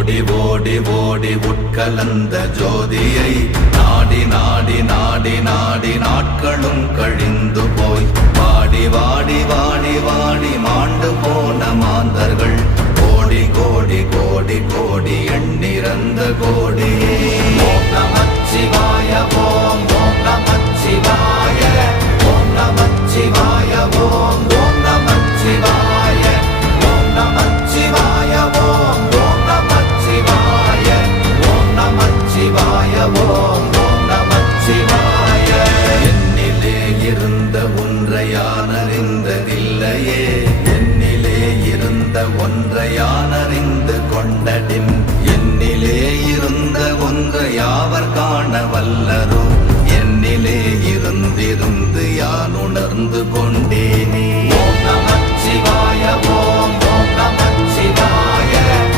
ஓடி ஓடி ஓடி உட்கலந்த ஜோதியை நாடி நாடி நாடி நாடி நாட்களும் கழிந்து போய் வாடி வாடி வாடி வாடி மாண்டு போன மாந்தர்கள் கோடி கோடி கோடி கோடி எண்ணிறந்த கோடியே.